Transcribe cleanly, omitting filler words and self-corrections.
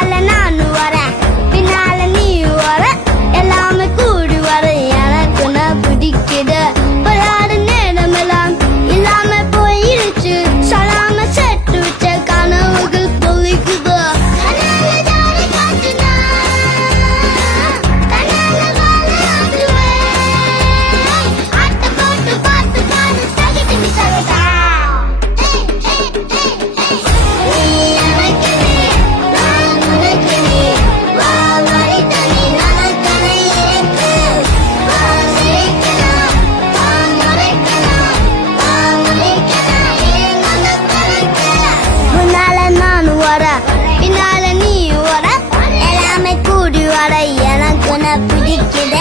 முன்னால நான் வரேன் பின்னால நீ வர எல்லாமே கூடி வர எனக்கு நான் பிடிக்குது விளையாடு நேரமெல்லாம் இல்லாம போயிருச்சு சொல்லாம செட்டு வச்ச கனவுகள் பொழிக்குது முன்னால நான் வர பின்னால நீ வர எல்லாமே கூடி வர எனக்கு நான் பிடிக்குது